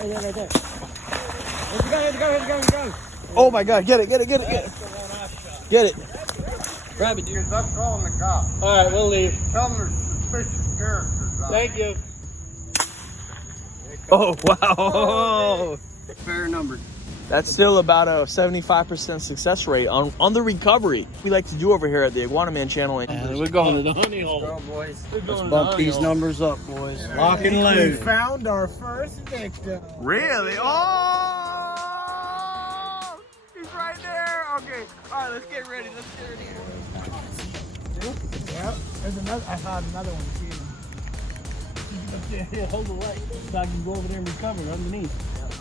Right there. Here's the gun. Oh my God, get it. Get it. Grab it, dude. That's calling the cops. All right, we'll leave. Tell them there's suspicious characters out. Thank you. Oh, wow. Fair number. That's still about a 75% success rate on the recovery. We like to do over here at the Iguana Man channel. And we're going to the honey hole. Go, boys. Let's bump these numbers up, boys. Lock and We load. found our first victim. Really? Oh! He's right there. Okay. All right, let's get ready. Yep. There's another. I found another one too. Yeah, hold the light so I can go over there and recover underneath.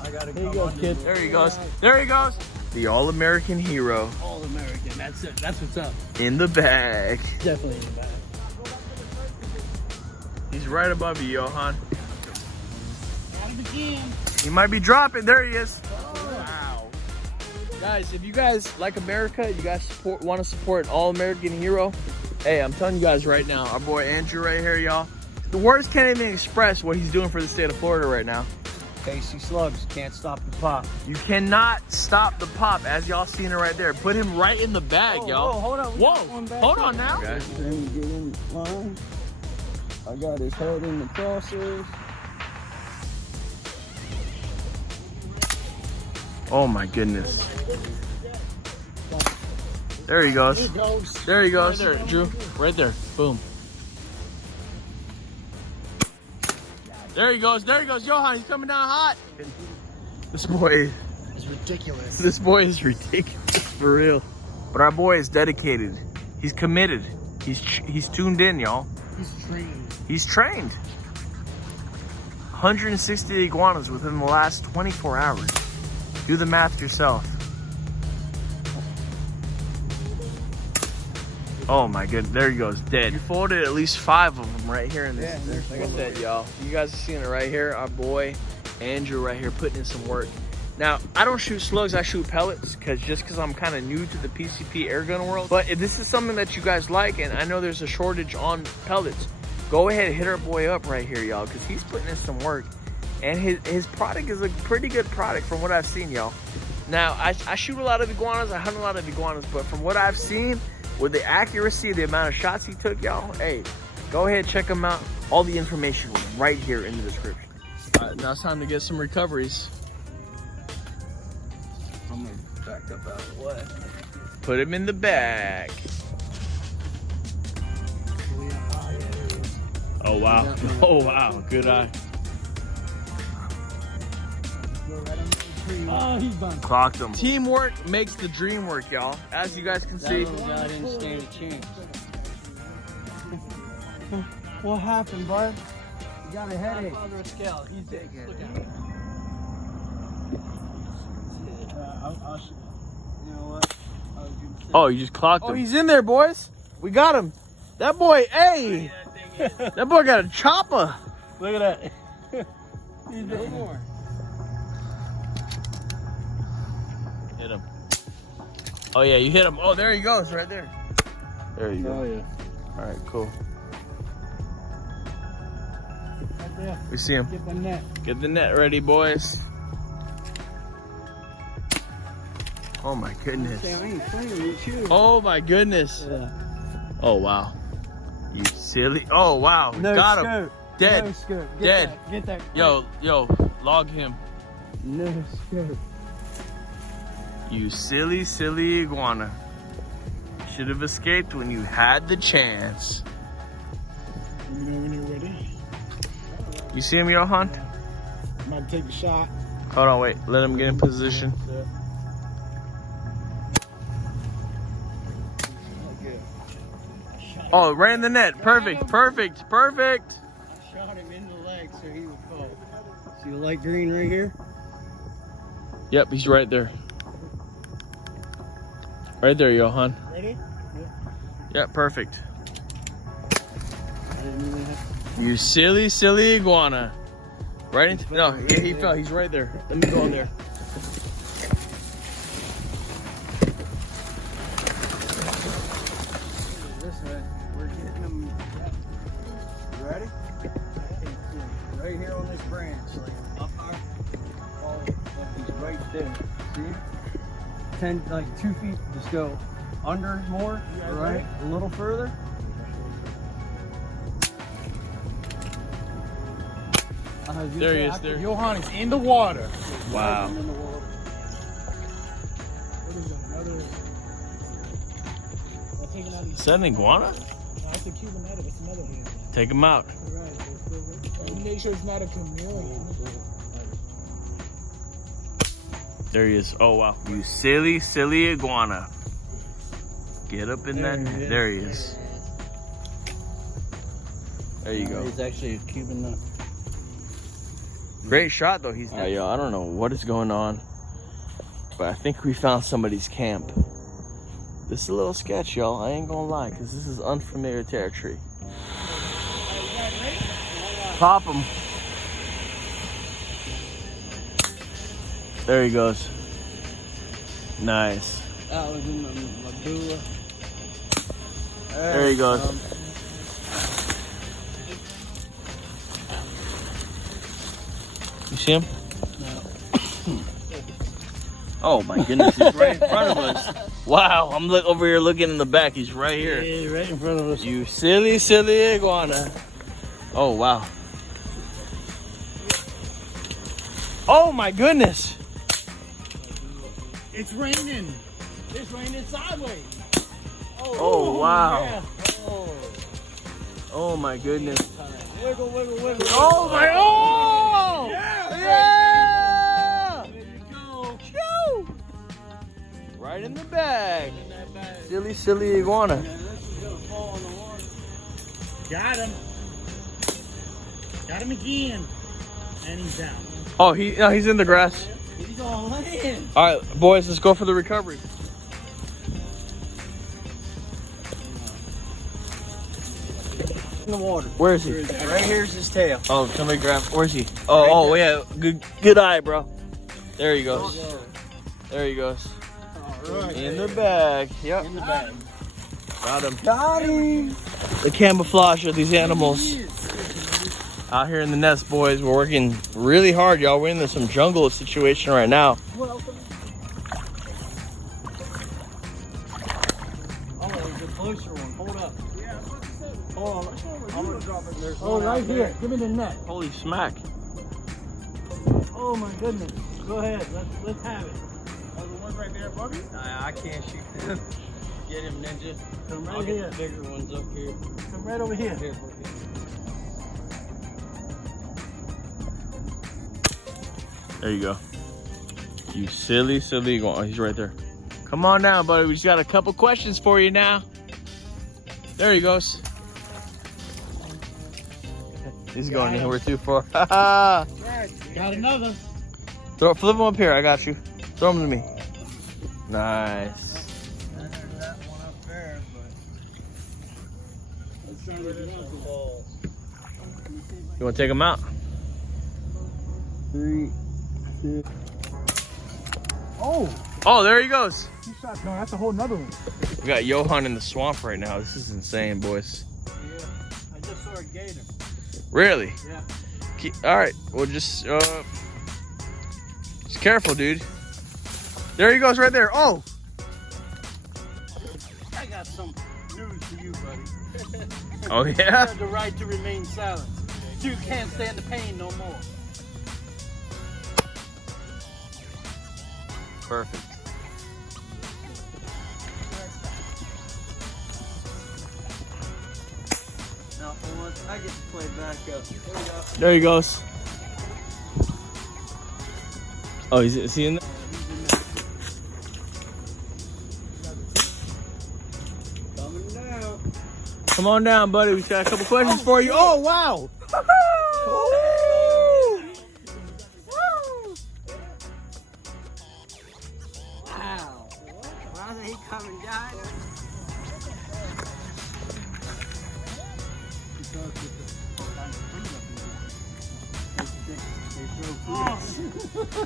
I gotta There you go, kid. There he goes. There he goes. The All-American hero All American. That's it. That's what's up. in the bag. Definitely in the back. He's right above you, Johan. Got it again. He might be dropping. There he is. Wow. Guys, if you guys like America, you guys want to support an All-American hero, hey, I'm telling you guys right now, our boy Andrew right here, y'all. The words can't even express what he's doing for the state of Florida right now. Kcslugs can't stop the pop. You cannot stop the pop, as y'all seen it right there. Put him right in the bag, y'all. Hold on. Whoa, hold on now. Let me get in line. I got his head in the crosses. Oh my goodness. There he goes. There he goes. Right there, Drew. Right there. Boom. There he goes. There he goes. Johan, he's coming down hot. This boy It's ridiculous. This boy is ridiculous for real. But our boy is dedicated. He's committed. He's tuned in, y'all. He's trained. He's trained. 160 iguanas within the last 24 hours. Do the math yourself. Oh my goodness, there he goes, dead. You folded at least 5 of them right here in this. Yeah, Like I said, y'all, you guys are seeing it right here. Our boy Andrew right here putting in some work. Now, I don't shoot slugs, I shoot pellets, because I'm kind of new to the PCP air gun world. But if this is something that you guys like, and I know there's a shortage on pellets, go ahead and hit our boy up right here, y'all, because he's putting in some work. And his product is a pretty good product from what I've seen, y'all. Now, I shoot a lot of iguanas, I hunt a lot of iguanas, but from what I've seen, with the accuracy, the amount of shots he took, y'all, hey, go ahead, check him out. All the information right here in the description. All right, now it's time to get some recoveries. I'm gonna back up out of the way. Put him in the bag. Oh, wow. Oh, wow. Good eye. Oh, he's done. Clocked him. Teamwork makes the dream work, y'all. As you guys can That see. little guy didn't stand a chance. What happened, bud? You got a headache. Father of Scout, he's dead. Look at him. You know what? I was gonna say- Oh, you just clocked him. Oh, he's in there, boys. We got him. That boy, hey. That boy got a chopper. Look at that. He's no more. Hit him. Oh, yeah, you hit him. Oh, there he goes, right there. There you go. Oh, yeah. All right, cool. Right there. We see him. Get the net. Get the net ready, boys. Oh, my goodness. I ain't playing with you. Oh, my goodness. Yeah. Oh, wow. You silly. Oh, wow. No Got him. scope. Dead. No scope. Get Dead. That. Get that. Yo, log him. No scope. You silly, silly iguana. Should have escaped when you had the chance. Let me know when you're ready. You see him, Johan? I'm about to take a shot. Hold on, wait. Let him get in position. Oh, right in the net. Perfect, perfect, perfect. I shot him in the leg so he would fall. See the light green right here? Yep, he's right there. Right there, Johan. Ready? Yep, perfect. You silly, silly iguana. Right into, no, he fell. He's right there. Let me go in there. This way. We're getting them. You ready? Right here on this branch. Like up our. He's right there. See? 10, like 2 feet. Just go under more. Right. A little further. There he is. There. Johan is in the water. Wow. Is that an iguana? No, it's a Cuban native. It's another hand. Take him out. Right. Make sure it's not a chameleon. There he is. Oh, wow. You silly, silly iguana. Get up in that. There he is. There you go. He's actually a Cuban nut. Great shot, though. He's yo, I don't know what is going on, but I think we found somebody's camp. This is a little sketch, y'all. I ain't gonna lie, because this is unfamiliar territory. Pop him. There he goes. Nice. That was in the medulla. There he goes. You see him? No. Oh my goodness, he's right in front of us. Wow, I'm over here looking in the back. He's right here. Yeah, right in front of us. You silly, silly iguana. Oh, wow. Oh my goodness. It's raining. It's raining sideways. Oh, wow. Yeah. Oh. Oh my goodness. Wiggle, wiggle, wiggle. Oh my, oh! Yeah! Yeah! There you go. Shoo! Right in the bag. In that bag. Silly, silly iguana. Yeah, this is gonna fall in the water. Got him. Got him again. And he's down. Oh, he's in the grass. He's all in. All right, boys, let's go for the recovery. In the water. Where is he? Right here's his tail. Oh, somebody grab. Where's he? Oh, yeah. Good eye, bro. There he goes. There he goes. All right. In the bag. Yep. In the bag. Got him. Got him. The camouflage of these animals. Out here in the nest, boys. We're working really hard, y'all. We're in some jungle situation right now. Welcome. Oh, there's a closer one. Hold up. Yeah, hold on. I'm gonna drop it. There's one right here. Give me the net. Holy smack. Oh my goodness. Go ahead. Let's have it. Oh, the one right there, Bobby? I can't shoot him. Get him, Ninja. Come right I'll here. get the bigger ones up here. Come right over here. There you go. You silly, silly iguana. Oh, he's right there. Come on now, buddy. We just got a couple questions for you now. There he goes. He's going nowhere too far. Got another. Flip him up here. I got you. Throw him to me. Nice. There's that one up there, but let's try to get out the ball. You want to take him out? 3, 2. Oh, there he goes. 2 shots. No, that's a whole nother one. We got Johan in the swamp right now. This is insane, boys. Yeah, I just saw a gator. Really? Yeah. All right. Well, just careful, dude. There he goes right there. Oh. I got some news for you, buddy. Oh, You yeah? have the right to remain silent. You can't stand the pain no more. Perfect. Now, for once, I get to play back up. There we go. There he goes. Oh, is he in there? Coming down. Come on down, buddy. We got a couple questions for you. Oh, wow. Wow. Why is he coming down?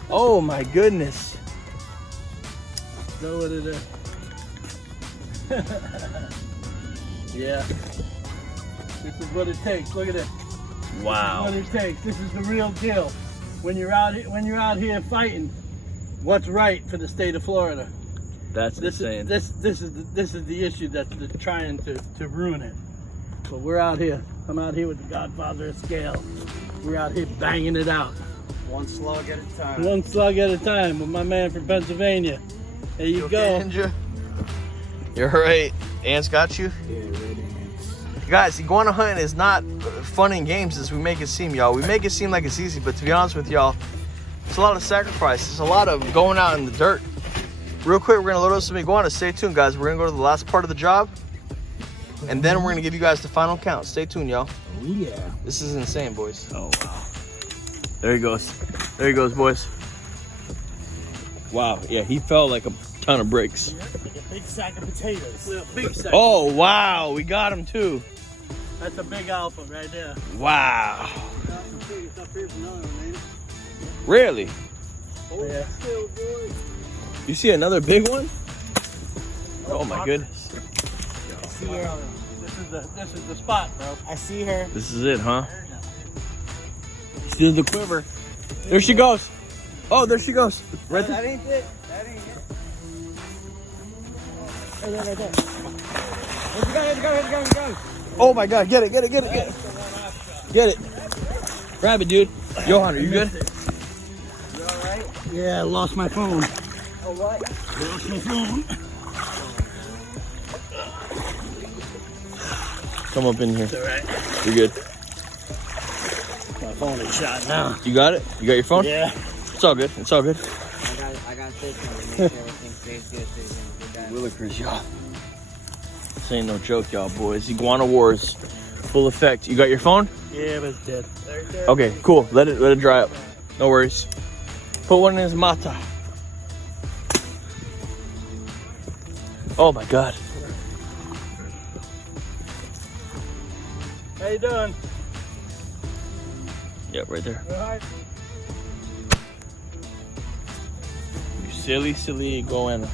Oh, my goodness. Know what it is. Yeah. This is what it takes. Look at it. Wow. This is what it takes. This is the real deal. when you're out here fighting, what's right for the state of Florida. That's insane. This is the issue that's trying to ruin it. But we're out here. I'm out here with the Godfather of Scale. We're out here banging it out. One slug at a time. One slug at a time with my man from Pennsylvania. There you go. Okay, Ninja? You're right. Ant's got you? Yeah, ready. Guys, iguana hunting is not fun and games as we make it seem, y'all. We make it seem like it's easy, but to be honest with y'all, it's a lot of sacrifice. It's a lot of going out in the dirt. Real quick, we're gonna load up some iguanas. Stay tuned, guys. We're gonna go to the last part of the job, and then we're gonna give you guys the final count. Stay tuned, y'all. Oh, yeah. This is insane, boys. Oh, wow. There he goes. There he goes, boys. Wow, yeah, he fell like a ton of bricks. Like a big sack of potatoes. Big sack. Oh, wow, we got him too. That's a big alpha right there. Wow. Really? Yeah. You see another big one? Oh my goodness. See her. This is the spot, bro. I see her. This is it, huh? See the quiver. There she goes. Oh, there she goes. Right there. That ain't it. That ain't it. Right there, right there. Here's the guy. Oh my God, get it. Get it. Grab it, dude. Johan, are you good? You all right? Yeah, I lost my phone. Oh, what? Lost my phone. Come up in here. It's all right. You're good. My phone is shot now. You got it? You got your phone? Yeah. It's all good. It's all good. I got this one to make sure everything stays good so you can get that. Willikers, y'all. This ain't no joke, y'all, boys. Iguana Wars, full effect. You got your phone? Yeah, but it's dead. Okay, cool. Let it dry up. No worries. Put one in his mata. Oh my God. How you doing? Yep, right there. All right. You silly iguana.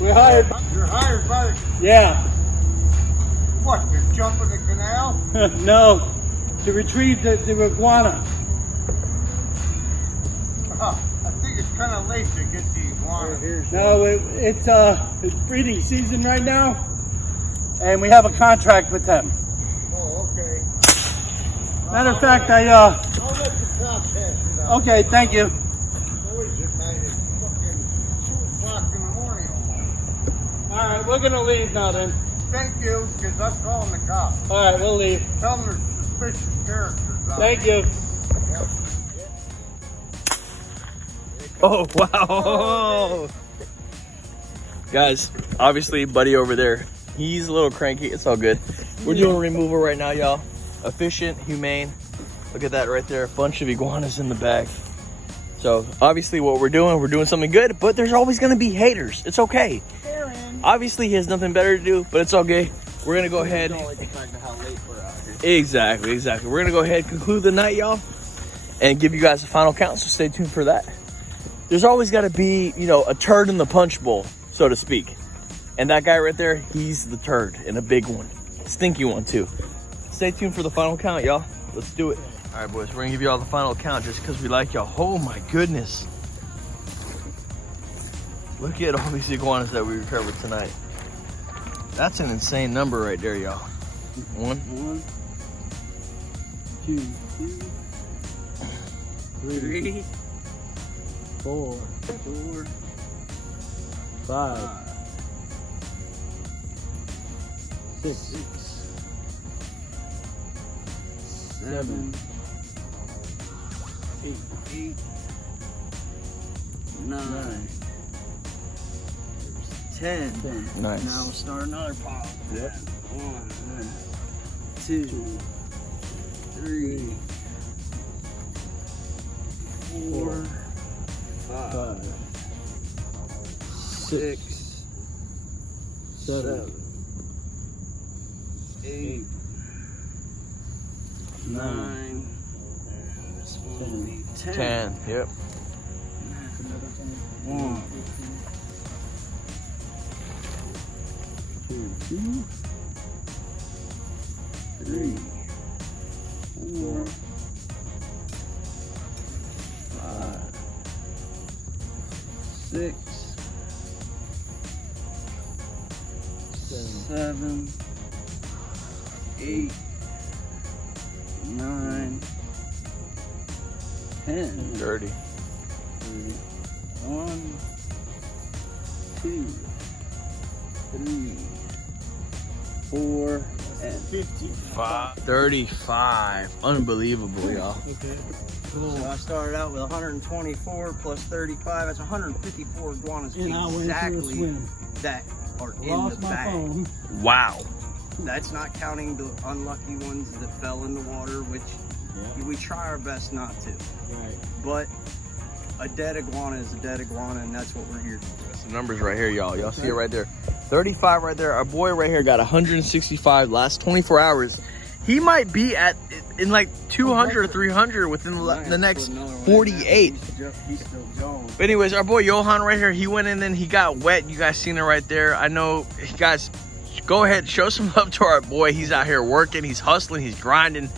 We're hired. You're hired, brother. Yeah. What, to jump in the canal? No, to retrieve the iguana. I think it's kind of late to get the iguana. No, it's breeding season right now, and we have a contract with them. Oh, okay. Matter of fact, Don't let the cop pass it out. okay, thank you. What is it, man? It's fucking 2 o'clock in the morning almost. All right, we're gonna leave now then. Thank you, because I'm calling the cops. All right, we'll leave. Tell them there's suspicious characters out Thank you. Yep. Oh, wow. Guys, obviously, buddy over there, he's a little cranky. It's all good. We're doing removal right now, y'all. Efficient, humane. Look at that right there. A bunch of iguanas in the bag. So, obviously, what we're doing something good, but there's always going to be haters. It's okay. Obviously, he has nothing better to do, but it's okay. We're going to go ahead. Don't like the fact of how late we're out here. Exactly. We're going to go ahead and conclude the night, y'all, and give you guys a final count, so stay tuned for that. There's always got to be, a turd in the punch bowl, so to speak. And that guy right there, he's the turd, and a big one. Stinky one, too. Stay tuned for the final count, y'all. Let's do it. All right, boys, we're going to give you all the final count just because we like y'all. Oh, my goodness. Look at all these iguanas that we recovered tonight. That's an insane number right there, y'all. 1, 2, 3, 4, 5, 6, 7, 8, 9, 10. Nice. Now we'll start another pile. Yep. 1, 2, 3, 4, 5, 6, 7, 8, 9, 10. 10. Yep. 1, 2, 3, 4, 6, 7, 8, 9, 10. Dirty. 1, 2, 3, 4, and 55. 35. Unbelievable, y'all. Okay. So I started out with 124 plus 35. That's 154 iguanas And I went to a exactly swim. that are in Lost the my bag. phone. Wow. That's not counting the unlucky ones that fell in the water, which we try our best not to. Right. But a dead iguana is a dead iguana, and that's what we're here to do. That's the numbers right here, y'all. Y'all see it right there. 35 right there. Our boy right here got 165 last 24 hours. He might be at in like 200 or 300 within the next 48. He's still going. But anyways, our boy Johan right here, he went in and he got wet. You guys seen it right there. I know, guys, go ahead, show some love to our boy. He's out here working, he's hustling, he's grinding.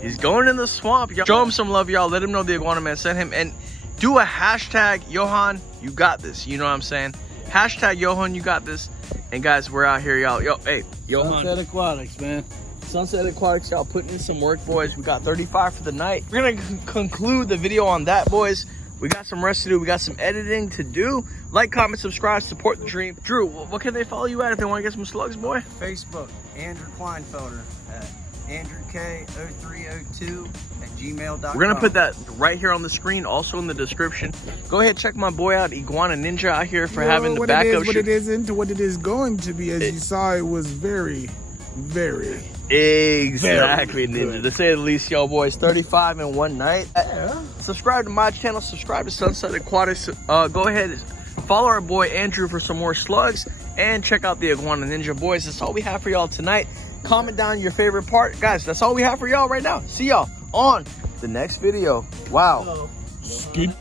He's going in the swamp, y'all. Show him some love, y'all. Let him know the Iguana Man sent him. And do a hashtag, Johan, you got this. You know what I'm saying? Hashtag Johan, you got this. And guys, we're out here, y'all. Yo, hey, Johan. Sunset Aquatics, man. Sunset Aquatics, y'all putting in some work, boys. We got 35 for the night. We're gonna conclude the video on that, boys. We got some rest to do. We got some editing to do. Like, comment, subscribe, support the dream. Drew, what can they follow you at if they want to get some slugs, boy? Facebook, Andrew Klinefelter at AndrewK0302@gmail.com. We're gonna put that right here on the screen, also in the description. Go ahead, check my boy out, Iguanamanraj out here for having the backup What it isn't, what it is going to be. As you saw, it was very, very. Exactly, Very Ninja. good. To say the least, y'all boys. 35 in one night. Subscribe to my channel. Subscribe to Sunset Aquatics. Go ahead, follow our boy Andrew for some more slugs, and check out the Iguanamanraj, boys. That's all we have for y'all tonight. Comment down your favorite part, guys. That's all we have for y'all right now. See y'all on the next video. Wow. Good.